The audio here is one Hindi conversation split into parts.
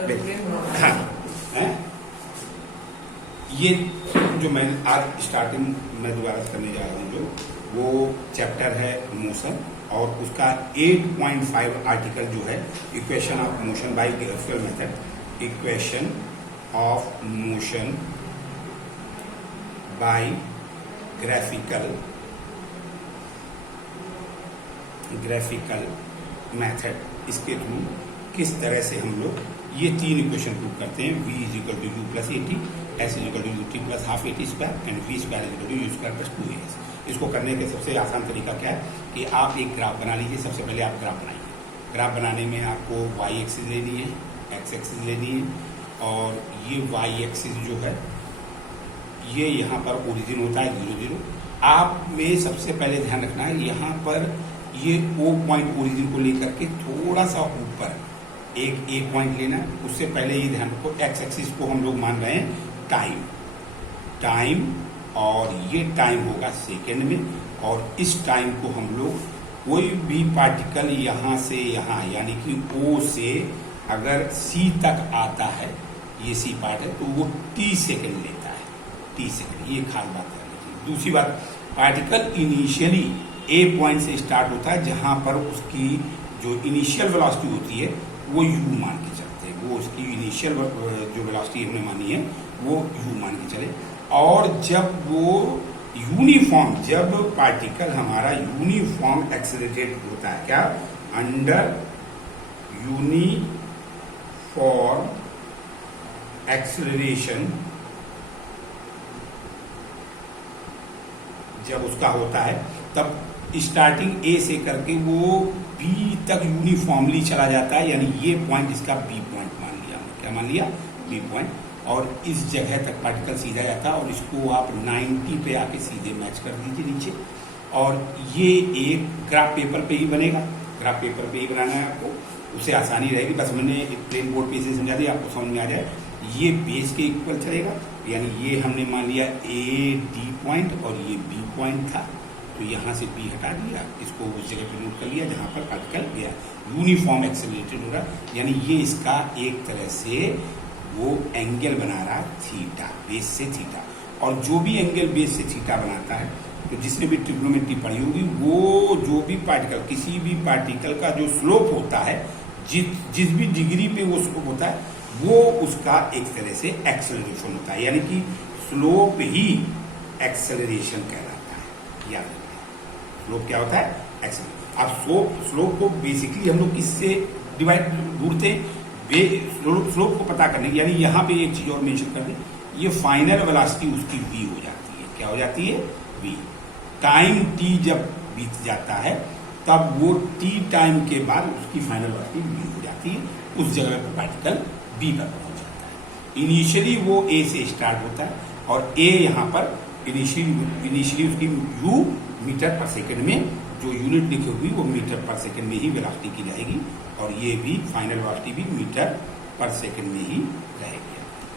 हाँ हैं? ये जो मैं आज स्टार्टिंग में दोबारा करने जा रहा हूँ जो वो चैप्टर है मोशन और उसका 8.5 आर्टिकल जो है equation of motion by graphical method. Equation of motion by graphical method, इसके थ्रू किस तरह से हम लोग ये तीन इक्वेशन प्रूव करते हैं। v is equal to u plus a t, s is equal to u t plus half a t square and v square is equal to u square plus 2as। इसको करने का सबसे आसान तरीका क्या है कि आप एक ग्राफ बना लीजिए। सबसे पहले आप ग्राफ बनाइए। ग्राफ बनाने में आपको y एक्सिस लेनी है, x एक्सिस लेनी है और ये y एक्सिस जो है ये यहाँ पर ओरिजिन होता है 0 0। आप में सबसे पहले ध्यान रखना है यहाँ पर ये O पॉइंट ओरिजिन को लेकर के थोड़ा सा ऊपर एक पॉइंट लेना है। उससे पहले ये ध्यान रखो x एक्सिस को हम लोग मान रहे हैं टाइम और ये टाइम होगा सेकेंड में और इस टाइम को हम लोग कोई भी पार्टिकल यहाँ से यहाँ यानी कि O से अगर C तक आता है, ये C पार्ट है, तो वो t सेकेंड लेता है, t सेकेंड। ये खास बात है। दूसरी बात, पार्टिकल इनिशियली A पॉइंट से स्टार्ट होता है जहां पर उसकी जो इनिशियल वेलोसिटी होती है वो u मान के चलते हैं। वो उसकी इनिशियल जो वेलोसिटी हमने मानी है वो u मान के चले। और जब वो यूनिफॉर्म, जब पार्टिकल हमारा यूनिफॉर्म एक्सेलरेटेड होता है, क्या अंडर यूनिफॉर्म एक्सेलरेशन, जब उसका होता है तब स्टार्टिंग A से करके वो B तक यूनिफॉर्मली चला जाता है। यानी ये पॉइंट इसका B पॉइंट मान लिया, क्या मान लिया, B पॉइंट। और इस जगह तक पार्टिकल सीधा जाता है और इसको आप 90 पे आके सीधे मैच कर दीजिए नीचे। और ये एक ग्राफ पेपर पे ही बनेगा, ग्राफ पेपर पे ही बनाना है आपको, उससे आसानी रहेगी। बस मैंने प्लेन बोर्ड पे से समझा दिया, आपको समझ में आ जाए। ये बेस के इक्वल चलेगा, यानी ये हमने मान लिया AD पॉइंट और ये B पॉइंट था, तो यहाँ से B हटा दिया, इसको उस जगह पे नोट कर लिया जहाँ पर पार्टिकल गया। यूनिफॉर्म एक्सेलरेटेड हो रहा, यानी ये इसका एक तरह से वो एंगल बना रहा थीटा, बेस से थीटा। और जो भी एंगल बेस से थीटा बनाता है, तो जिसने भी ट्रिग्नोमेट्री पढ़ी होगी, वो जो भी पार्टिकल, किसी भी पार्टिकल का जो स्लोप होता है, जिस भी डिग्री पे वो स्लोप होता है, वो उसका एक तरह से एक्सेलरेशन होता है। यानी कि स्लोप ही एक्सेलरेशन कहलाता है। याद रखना, स्लोप क्या होता है, एक्सेलरेशन। अब स्लोप को बेसिकली हम लोग किससे डिवाइड ढूंढते हैं, स्लोप को पता करने, यानी यहाँ पे एक चीज और मेंशन कर दें, ये फाइनल वेलोसिटी उसकी v हो जाती है। क्या हो जाती है, v। टाइम t जब बीत जाता है तब वो t टाइम के बाद उसकी फाइनल वेलोसिटी v हो जाती है। उस जगह पर पार्टिकल b पर पहुंच जाता है। इनिशियली वो a से स्टार्ट होता है और a यहाँ पर इनिशियली उसकी u मीटर पर सेकेंड में जो यूनिट लिखी हुई वो मीटर पर सेकेंड में ही वेलोसिटी की जाएगी और ये भी फाइनल वेलोसिटी भी मीटर पर सेकेंड में ही रहेगी।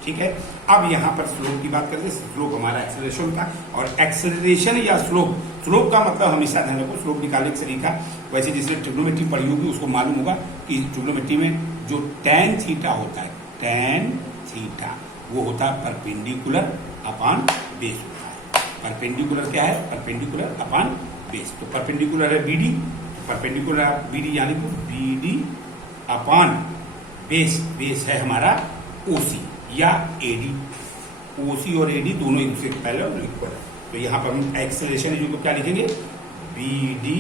ठीक है, अब यहाँ पर स्लोप की बात करते हैं। स्लोप हमारा एक्सेलरेशन का, और एक्सेलरेशन या स्लोप का मतलब हमेशा ध्यान रखो, स्लोप निकालने का तरीका वैसे जिसने ट्रिग्नोमेट्री पढ़ी होगी उसको मालूम होगा कि ट्रिग्नोमेट्री में जो टैन थीटा होता है, टैन थीटा वो होता है परपेंडिकुलर अपॉन बेस होता है। परपेंडिकुलर क्या है, परपेंडिकुलर अपॉन बेस। तो परपेंडिकुलर है BD, परपेंडिकुलर BD यानी कि BD अपॉन बेस, बेस है हमारा OC या AD। OC और AD दोनों एक दूसरे के पहले और इक्वल है। तो यहाँ पर हम एक्सेलरेशन जो क्या लिखेंगे, BD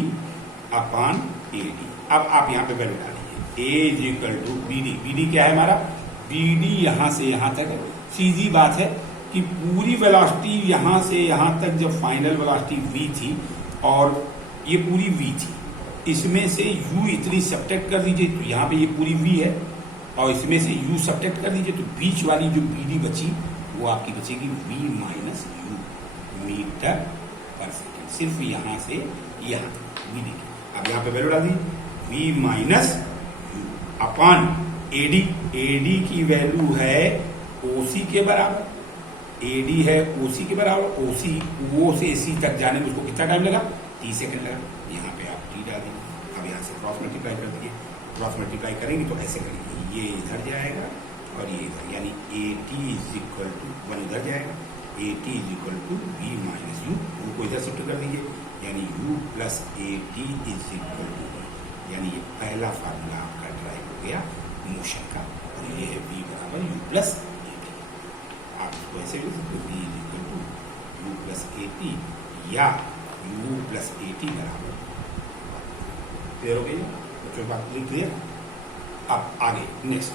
अपॉन AD। अब आप यहाँ पे वैल्यू डालिए, A is equal to BD। BD क्या है हमारा, BD यहाँ से यहाँ तक है। सीधी बात है कि पूरी वेलोसिटी यहाँ से यहाँ तक जब फाइनल वेलोसिटी v थी और ये पूरी v थी, इसमें से u इतनी सब्ट्रैक्ट कर दीजिए तो यहाँ पे ये पूरी v है और इसमें से u सब्ट्रैक्ट कर दीजिए तो बीच वाली जो BD बची वो आपकी बचेगी v माइनस u मीटर पर सेकेंड। सिर्फ यहाँ से यहाँ तक BD की। अब यहाँ पे वैल्यू डाल दी v minus u upon AD। AD की वैल्यू है OC के बराबर, AD है OC के बराबर। OC O से C तक जाने में उसको कितना टाइम लगा, t सेकंड लगा। यहाँ पे आप t डाल देंगे। अब यहाँ से क्रॉस मल्टीप्लाई कर दिए, क्रॉस मल्टीप्लाई करेंगे तो ऐसे करेंगे, ये इधर जाएगा और ये इधर, यानी a t is equal to 1 उधर जाएगा, a t is equal to v minus u, को इधर शिफ्ट कर दीजिए, यानी u plus a t is equal to v, यानी ये पहला फार्मूला आपका ड्राइव हो गया मोशन का, और ये है v बराबर u प्लस ए टी। आप इसको ऐसे भी लिख सकते हो, v is equal to u plus a t या u प्लस ए टी बराबर। क्लियर हो गई बच्चों, बात क्लियर। अब आगे नेक्स्ट,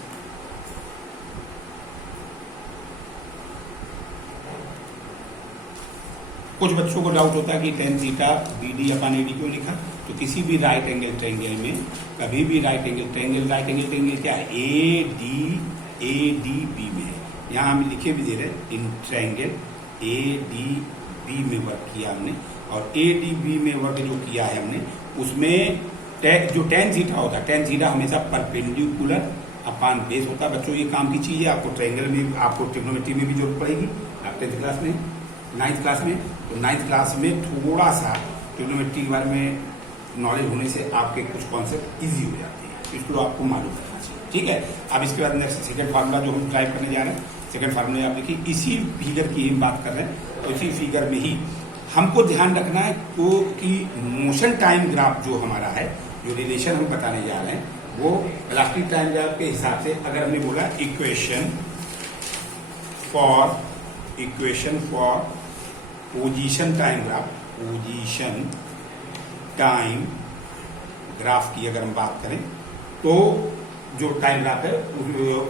कुछ बच्चों को डाउट होता है कि टेन थीटा बी डी अपन ए डी क्यों लिखा। तो किसी भी राइट एंगल ट्रायंगल में कभी भी राइट एंगल ट्रायंगल क्या है, ए डी बी में है। यहाँ हम लिखे भी दे रहे हैं, in triangle A D B में वर्क किया हमने, और ए डी बी में वर्क जो किया है हमने, उसमें जो टेन थीटा होता है, टेन थीटा हमेशा परपेंडिकुलर अपान बेस होता है। बच्चों ये काम की चीज है, आपको ट्रायंगल में, आपको ट्रिग्नोमेट्री में भी जरूरत पड़ेगी, आप 10th क्लास में, 9th क्लास में। तो 9th क्लास में थोड़ा सा ट्रिग्नोमेट्री के बारे में नॉलेज होने से आपके कुछ कॉन्सेप्ट इजी हो जाते हैं, इसको आपको मालूम रखना चाहिए, ठीक है। अब इसके बाद नेक्स्ट सेकंड फार्मूला जो हम ड्राइव करने जा रहे हैं, सेकंड फार्मूला आप देखिए, इसी फिगर की हम बात कर रहे हैं, तो इसी फिगर में ही हमको ध्यान रखना है तो कि मोशन टाइम ग्राफ जो हमारा है, जो रिलेशन हम बताने जा रहे हैं, वो वेलोसिटी टाइम ग्राफ के हिसाब से, अगर हमने बोला equation for position time graph की अगर हम बात करें, तो जो टाइम ग्राफ है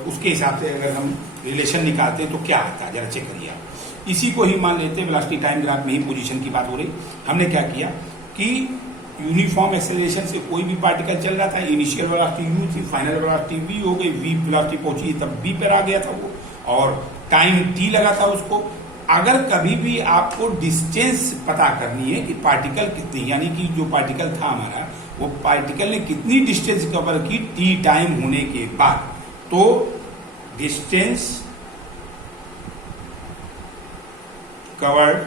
उसके हिसाब से अगर हम रिलेशन निकालते हैं तो क्या आता है, जरा चेक करिए आप। इसी को ही मान लेते हैं, वेलोसिटी टाइम ग्राफ में ही पोजीशन की बात हो रही। हमने क्या किया कि यूनिफॉर्म एक्सेलरेशन से कोई भी पार्टिकल चल रहा था, इनिशियल वेलोसिटी u थी, फाइनल वेलोसिटी v हो गई, v वेलोसिटी पहुंची तब b पर आ गया था वो, और टाइम t लगा था उसको। अगर कभी भी आपको डिस्टेंस पता करनी है कि पार्टिकल कितनी, यानी कि जो पार्टिकल था हमारा, वो पार्टिकल ने कितनी डिस्टेंस कवर की टी टाइम होने के बाद, तो डिस्टेंस कवर्ड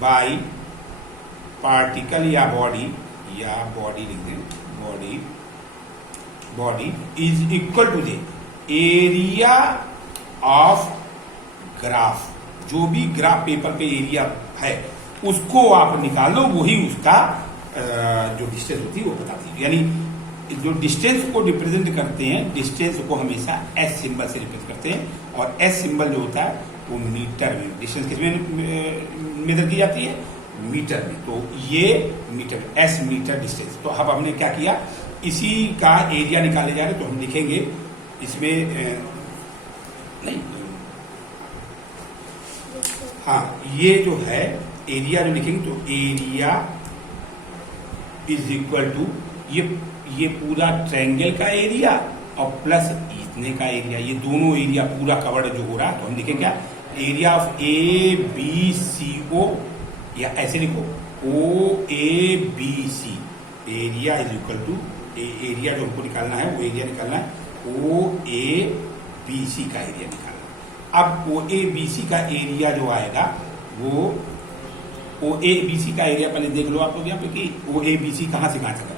बाय पार्टिकल या बॉडी लिख दें, body is equal to the area of graph. जो भी ग्राफ पेपर पे एरिया है उसको आप निकाल लो, वही उसका जो डिस्टेंस होती है वो बताती है। यानी जो डिस्टेंस को रिप्रेजेंट करते हैं, डिस्टेंस को हमेशा एस सिंबल से रिप्रेजेंट करते हैं, और एस सिंबल जो होता है वो मीटर में, डिस्टेंस किसमें मेजर की जाती है, मीटर में। तो ये मीटर, एस मीटर डिस्टेंस। तो अब हमने क्या किया, इसी का एरिया निकाले जा रहे, तो हम लिखेंगे इसमें नहीं, हाँ ये जो है एरिया जो लिखेंगे, तो एरिया इज इक्वल टू ये पूरा ट्रायंगल का एरिया और प्लस इतने का एरिया, ये दोनों एरिया पूरा कवर्ड जो हो रहा है, तो हम लिखेंगे क्या, area of A B C O, या ऐसे लिखो O A B C, area is equal to, area जो हमको निकालना है वो एरिया निकालना है ओ ए बी सी का एरिया निकालना। अब ओ ए बी सी का एरिया जो आएगा, वो ओ ए बी सी का एरिया पहले देख लो आप लोग यहाँ पे कि ओ ए बी सी कहाँ से कहाँ तक,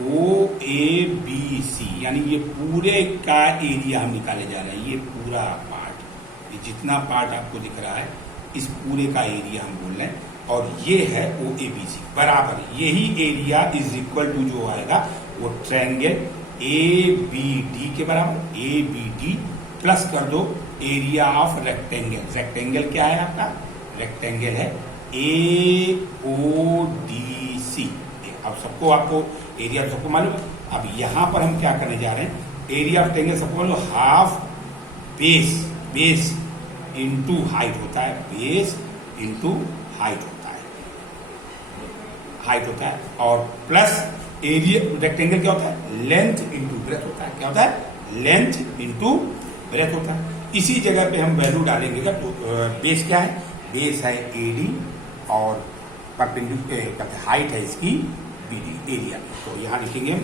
ओ ए बी सी, यानी ये पूरे का एरिया हम निकाले जा रहे हैं। ये पूरा पार्ट, ये जितना पार्ट आपको दिख रहा है, इस पूरे का एरिया हम बोल रहे हैं, और ये है ओ ए बी सी बराबर, यही एरिया इज इक्वल टू जो आएगा वो ट्रायंगल ए बी डी के बराबर, ए बी डी प्लस कर दो एरिया ऑफ रेक्टेंगल। रेक्टेंगल क्या है आपका, रेक्टेंगल है ए ओ डी सी। अब सबको, आपको एरिया सबको मालूम है। अब यहां पर हम क्या करने जा रहे हैं, एरिया ऑफ ट्रायंगल सबको मालूम, हाफ बेस इंटू हाइट होता है, बेस इंटू हाइट होता है, और प्लस एरिया, रेक्टेंगल क्या होता है, लेंथ इंटू ब्रेथ होता है। क्या होता है, लेंथ इंटू ब्रेथ होता है। इसी जगह पे हम वैल्यू डालेंगे, तो बेस क्या है, बेस है एडी, और परपेंडिकुलर हाइट है इसकी बीडी, एरिया। तो यहां लिखेंगे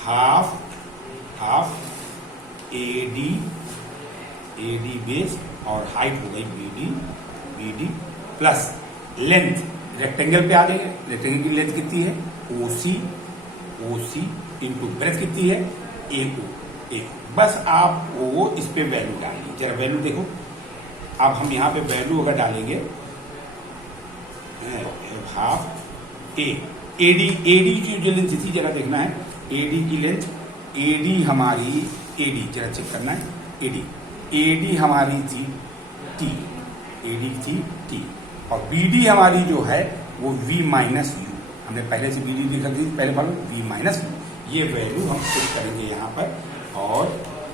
हाफ एडी बेस, और हाइट हो गई बीडी प्लस लेंथ, रेक्टेंगल पे आ जाएंगे, रेक्टेंगल की लेंथ कितनी है, ओसी इंटू ब्रेथ कितनी है, ए बस आप वो इस पे वैल्यू डालिए। जरा वैल्यू देखो, अब हम यहाँ पे वैल्यू अगर डालेंगे हाफ एडी की जो लेंथ थी जरा देखना है, एडी की लेंथ, एडी हमारी, एडी जरा चेक करना है, एडी हमारी थी टी, एडी थी टी, और बीडी हमारी जो है वो v माइनस यू, हमने पहले से बीडी लिख दी पहले वाला v माइनस यू। ये वैल्यू हम पुट करेंगे यहाँ पर और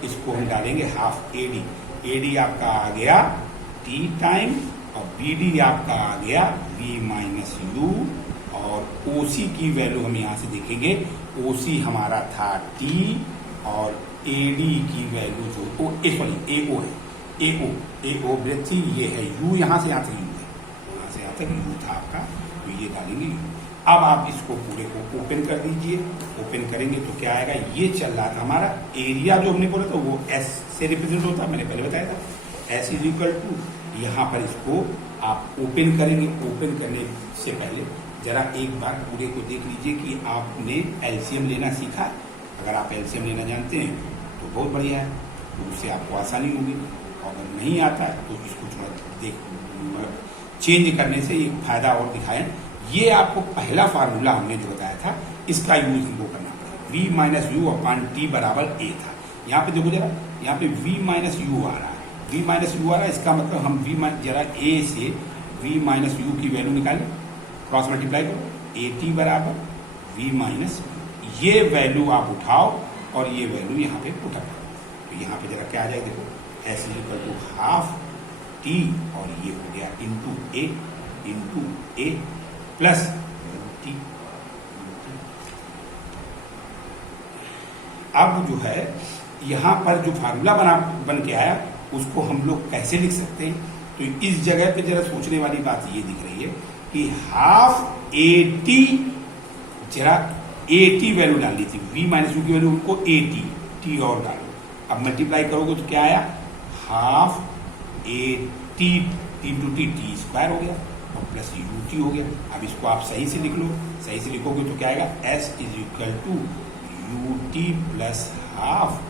इसको हम डालेंगे हाफ एडी। एडी आपका आ गया टी टाइम और बीडी आपका आ गया v माइनस यू, और ओसी की वैल्यू हम यहाँ से देखेंगे, ओसी हमारा था टी और एडी की वैल्यू जो एओ है, एओ ब्रेथ थी, ये है यू, यहाँ से यहाँ तक यू है, यहाँ से यहाँ तक यू था आपका, तो ये डालेंगे यू। अब आप इसको पूरे को ओपन कर दीजिए, ओपन करेंगे तो क्या आएगा, ये चल रहा था हमारा एरिया जो हमने बोला था वो एस से रिप्रेजेंट होता है, मैंने पहले बताया था, एस इज इक्वल टू, यहाँ पर इसको आप ओपन करेंगे। ओपन करने से पहले जरा एक बार पूरे को देख लीजिए कि आपने एलसीएम लेना सीखा। अगर आप एलसीएम लेना जानते हैं तो बहुत बढ़िया है, तो उससे आपको आसानी होगी, और अगर नहीं आता है तो इसको थोड़ा चेंज करने से एक फायदा और दिखाएं। ये आपको पहला फार्मूला हमने जो बताया था इसका यूज इनको करना पड़ेगा, v minus you upon T बराबर ए था। यहाँ पे देखो जरा, यहाँ पे v माइनस यू आ रहा है, v माइनस यू आ रहा है, इसका मतलब हम जरा a से v माइनस यू की वैल्यू निकालें, क्रॉस मल्टीप्लाई करो, ए टी बराबर v माइनस, ये वैल्यू आप उठाओ और ये वैल्यू यहाँ पे पुट करो, तो यहाँ पे जरा क्या आ जाएगा देखो, s is equal to half t और ये हो गया इंटू ए प्लस टी। अब जो है यहाँ पर जो फार्मूला बन के आया उसको हम लोग कैसे लिख सकते हैं, तो इस जगह पे जरा सोचने वाली बात ये दिख रही है कि हाफ ए टी, जरा ए टी वैल्यू डालनी थी, v माइनस यू की वैल्यू उनको ए टी और डालो, अब मल्टीप्लाई करोगे तो क्या आया, half a T into T square हो गया और प्लस यू टी हो गया। अब इसको आप सही से लिख लो, सही से लिखोगे तो क्या आएगा, S is equal to u t plus half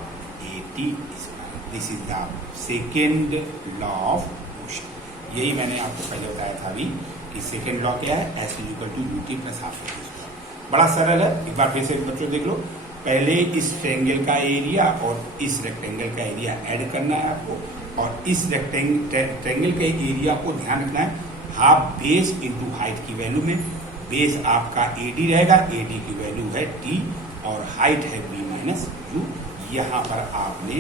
a t square. This is the second law of motion. यही मैंने आपको पहले बताया था अभी कि सेकेंड लॉ क्या है, s is equal to u t plus half a t square. बड़ा सरल है, एक बार फिर से बच्चों देख लो, पहले इस ट्रायंगल का एरिया और इस रेक्टेंगल का एरिया ऐड करना है आपको, और इस ट्रायंगल के एरिया को ध्यान रखना है हाफ बेस इंटू हाइट की वैल्यू में। बेस आपका एडी रहेगा, एडी की वैल्यू है टी और हाइट है बी माइनस यू। यहाँ पर आपने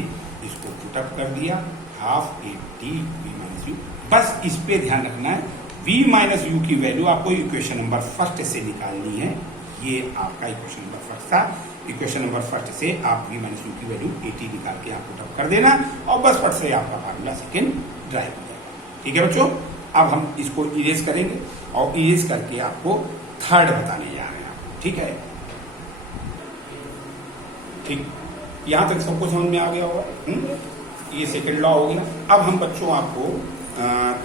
इसको पुटअप कर दिया, half a t v minus u. बस इस पे ध्यान रखना है, v माइनस यू की वैल्यू आपको इक्वेशन नंबर फर्स्ट से निकालनी है। ये आपका इक्वेशन नंबर फर्स्ट था, इक्वेशन नंबर फर्स्ट से आप v माइनस यू की वैल्यू 80 निकाल के आप पुटअप कर देना और बस फट से आपका फार्मूला सेकेंड ड्राइव हो जाएगा। ठीक है बच्चों, अब हम इसको इरेज करेंगे और इरेज करके आपको थर्ड बताने जा रहे हैं। ठीक है, ठीक, यहां तक सबको समझ में आ गया होगा। ये सेकेंड लॉ हो गया। अब हम बच्चों आपको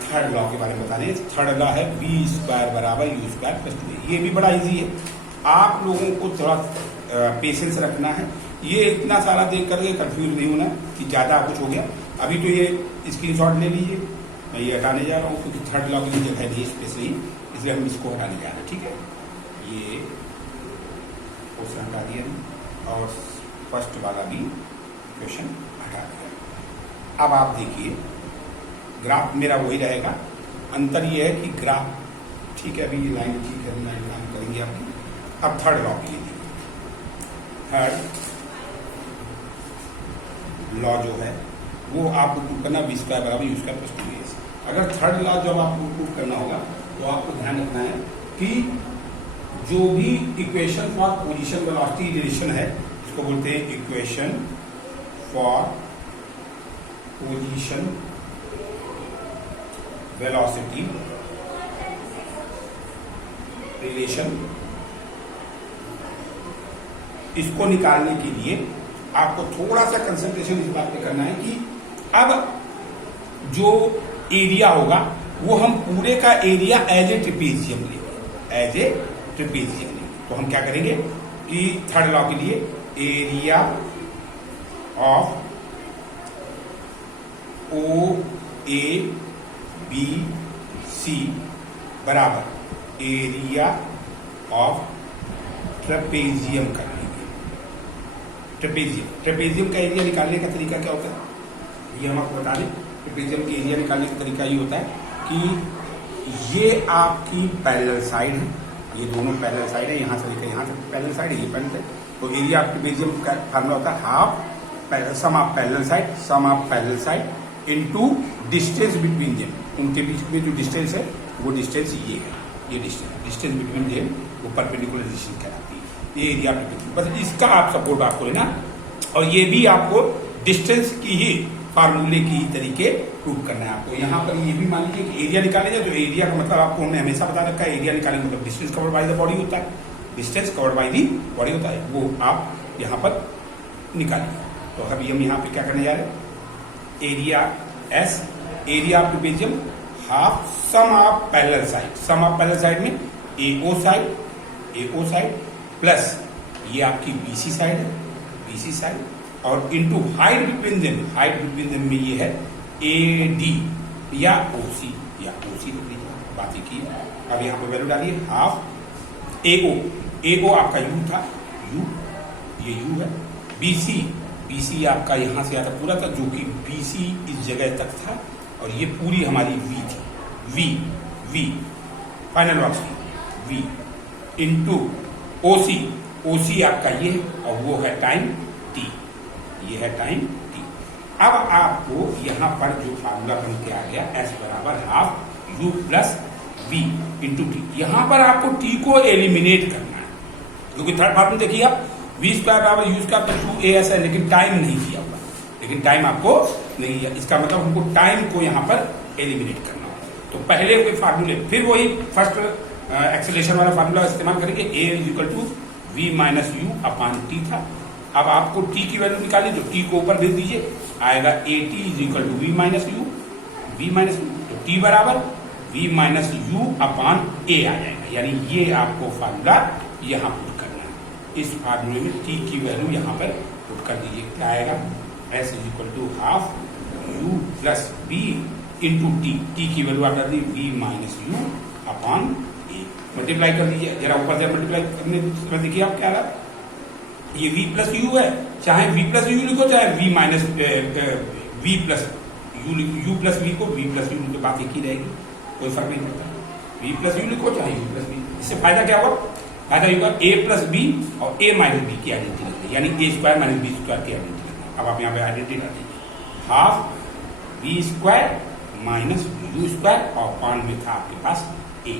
थर्ड लॉ के बारे में बता दें। थर्ड लॉ है बी स्क्वायर बराबर यू स्क्वायर प्लस 2a। ये भी बड़ा इजी है, आप लोगों को थोड़ा पेशेंस रखना है। ये इतना सारा देख करके कंफ्यूज नहीं होना कि ज्यादा कुछ हो गया। अभी तो ये स्क्रीनशॉट ले लीजिए, मैं ये हटाने जा रहा हूँ क्योंकि थर्ड लॉ की जगह नहीं स्पेशली, इसलिए हम इसको हटाने जा रहे हैं। ठीक है, ये क्वेश्चन हटा दिया और फर्स्ट वाला भी क्वेश्चन हटा दिया। अब आप देखिए ग्राफ मेरा वही रहेगा, अंतर ये है कि ग्राफ, ठीक है, अभी ये लाइन ठीक है, लाइन काम करेंगे आपकी। अब थर्ड लॉ के लिए थर्ड लॉ जो है वो आपको प्रूव करना, बी स्क्वायर बराबर यू स्क्वायर प्लस 2a। अगर थर्ड लॉ जब आपको प्रूव करना होगा तो आपको ध्यान रखना है कि जो भी equation for position velocity relation है, इसको बोलते हैं equation for position velocity relation, इसको निकालने के लिए आपको थोड़ा सा कंसंट्रेशन इस बात पे करना है कि अब जो एरिया होगा वो हम पूरे का एरिया एज ए ट्रिपेजियम लेंगे, एज ए ट्रिपेजियम लेंगे। तो हम क्या करेंगे कि थर्ड लॉ के लिए area of O A B C बराबर एरिया ऑफ ट्रेपेजियम कर लेंगे। ट्रेपेजियम का एरिया निकालने का तरीका क्या होता है ये हम आपको बता दें। ट्रेपेजियम का एरिया निकालने का तरीका ये होता है कि ये आपकी पैरेलल साइड है, ये दोनों पैरेलल साइड है, यहाँ से लेकर यहाँ तक पैरेलल साइड है, ये पैरेलल साइड। तो एरिया ऑफ ट्रेपेजियम का फार्मूला होता है half sum of parallel side into distance between them. उनके बीच में जो डिस्टेंस है वो डिस्टेंस ये है, ये डिस्टेंस बिटवीन देम वो परपेंडिकुलर डिस्टेंस कहलाती है। ये एरिया ऑफ ट्रेपेजियम, बस इसका आप सपोर्ट आपको लेना। और ये भी आपको डिस्टेंस की ही फार्मूले की तरीके प्रूव करना है आपको। यहाँ पर ये भी मान लीजिए कि एरिया निकाले जाए तो एरिया का मतलब आपको हमने हमेशा बता रखा है, एरिया निकालने का मतलब distance covered by the body होता है, distance covered by the body होता है, वो आप यहाँ पर निकालिए। तो अभी हम यहाँ पे क्या करने जा रहे हैं, area S, area of trapezium half sum of parallel side में एओ साइड प्लस ये आपकी बीसी साइड और इनटू हाइट बिटवीन देम में ये है एडी या ओसी बात की। अब यहाँ पर वैल्यू डालिए हाफ एओ आपका यू था, ये यू है, बीसी आपका यहाँ से आता पूरा था जो कि बीसी इस जगह तक था और ये पूरी हमारी वी थी, V final velocity V into OC आपका ये और वो है टाइम टी, ये है टाइम टी। अब आपको यहाँ पर जो फार्मूला बन के आ गया एस बराबर half you plus v into t. यहाँ पर आपको टी को एलिमिनेट करना है क्योंकि थर्ड फार्मूला देखिए आप वी स्क्वायर बराबर यू स्क्वायर प्लस 2as है, लेकिन टाइम नहीं दिया हुआ, लेकिन टाइम आपको नहीं दिया। इसका मतलब हमको टाइम को यहाँ पर एलिमिनेट करना होगा। तो पहले कोई फार्मूले फिर वही फर्स्ट एक्सेलरेशन वाला फार्मूला इस्तेमाल करेंगे, A is equal to we minus you upon T था। अब आपको टी की वैल्यू निकाली तो टी को ऊपर भेज दीजिए, आएगा a t is equal to we minus u, तो टी बराबर v minus you upon a आ जाएगा। यानी ये आपको फार्मूला यहाँ पुट करना है। इस फार्मूले में टी की वैल्यू यहाँ पर पुट कर दीजिए, क्या आएगा S is equal to half you plus B into T की वैल्यू आप डाल दी V minus you upon A, multiply कर दीजिए जरा ऊपर से मल्टीप्लाई करने देखिए आप क्या रहा, ये v प्लस यू है, चाहे v प्लस यू लिखो चाहे v minus v plus u plus v को v प्लस यू लिखो, बात एक ही रहेगी, कोई फर्क नहीं पड़ता। v प्लस यू लिखो चाहे u प्लस वी, इससे फायदा क्या होगा, फायदा होगा a प्लस बी और a माइनस बी की आइडेंटिटी लगती है, यानी a square minus b square की आइडेंटिटी लगती है। अब आप यहाँ पे आइडेंटिटी डाल दीजिए half v square minus u square और अपान में था आपके पास a।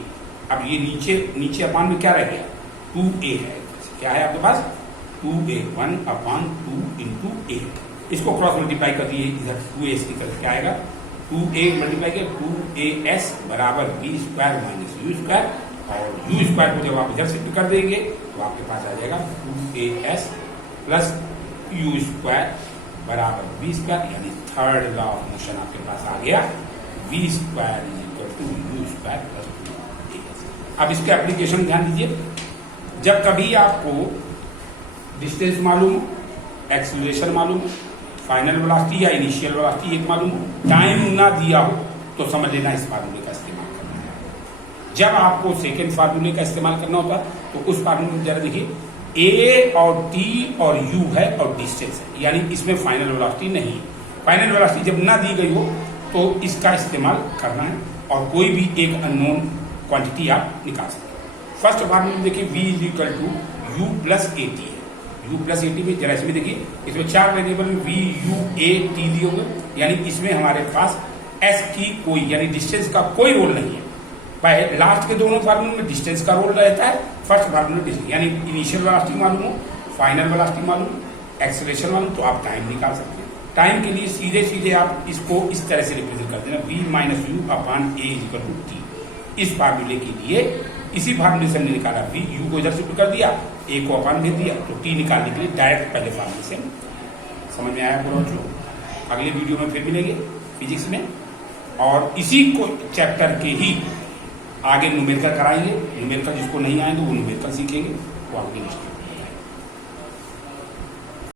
अब ये नीचे अपान में क्या रह गया 2a है, क्या है आपके पास 2a 1 अपॉन 2 इंटू ए, इसको क्रॉस मल्टीप्लाई कर दिए इधर 2a की तरफ क्या आएगा 2a मल्टीप्लाई किया 2as बराबर v square minus u square, और यू स्क्वायर को जब आप इधर शिफ्ट कर देंगे तो आपके पास आ जाएगा 2as प्लस यू स्क्वायर बराबर बी स्क्वायर, यानी थर्ड लॉ ऑफ मोशन आपके पास आ गया v square is equal to u square plus 2as। अब इसके एप्लीकेशन ध्यान दीजिए, जब कभी आपको डिस्टेंस मालूम हो, एक्सीलरेशन मालूम हो, फाइनल वेलोसिटी या इनिशियल वेलोसिटी एक मालूम हो, टाइम ना दिया हो तो समझ लेना इस फार्मूले का इस्तेमाल करना है। जब आपको सेकेंड फार्मूले का इस्तेमाल करना होता है तो उस फार्मूले में जरा देखिए ए और टी और यू है और डिस्टेंस है, यानी इसमें फाइनल वेलोसिटी नहीं है। फाइनल वेलोसिटी जब ना दी गई हो तो इसका इस्तेमाल करना है और कोई भी एक अननोन क्वांटिटी आप निकाल सकते हैं। फर्स्ट फार्मूले में देखिए v is equal to u plus a t है, u प्लस ए टी में जरा इसमें देखिए इसमें 4 वेरिएबल में v u a t दिए होंगे, यानी इसमें हमारे पास s की कोई यानी डिस्टेंस का कोई रोल नहीं है। पहले लास्ट के दोनों फार्मूले में डिस्टेंस का रोल रहता है, फर्स्ट फार्मूले में डिस्टेंस, यानी इनिशियल वेलोसिटी मालूम हो, फाइनल वेलोसिटी मालूम, एक्सेलरेशन मालूम, तो आप टाइम निकाल सकते हैं। टाइम के लिए सीधे आप इसको इस तरह से रिप्रेजेंट कर देना v minus you upon a is equal to t. इस फार्मूले के लिए इसी फार्मूले से हमने निकाला v, u को इधर शिफ्ट कर दिया, a को अपान भेज दिया, तो t निकालने के लिए डायरेक्ट पहले फार्मूले से समझ में आया पूरा बच्चों। अगले वीडियो में फिर मिलेंगे फिजिक्स में, और इसी को चैप्टर के ही आगे न्यूमेरिकल कराएंगे। न्यूमेरिकल जिसको नहीं आएंगे वो न्यूमेरिकल सीखेंगे, वो आगे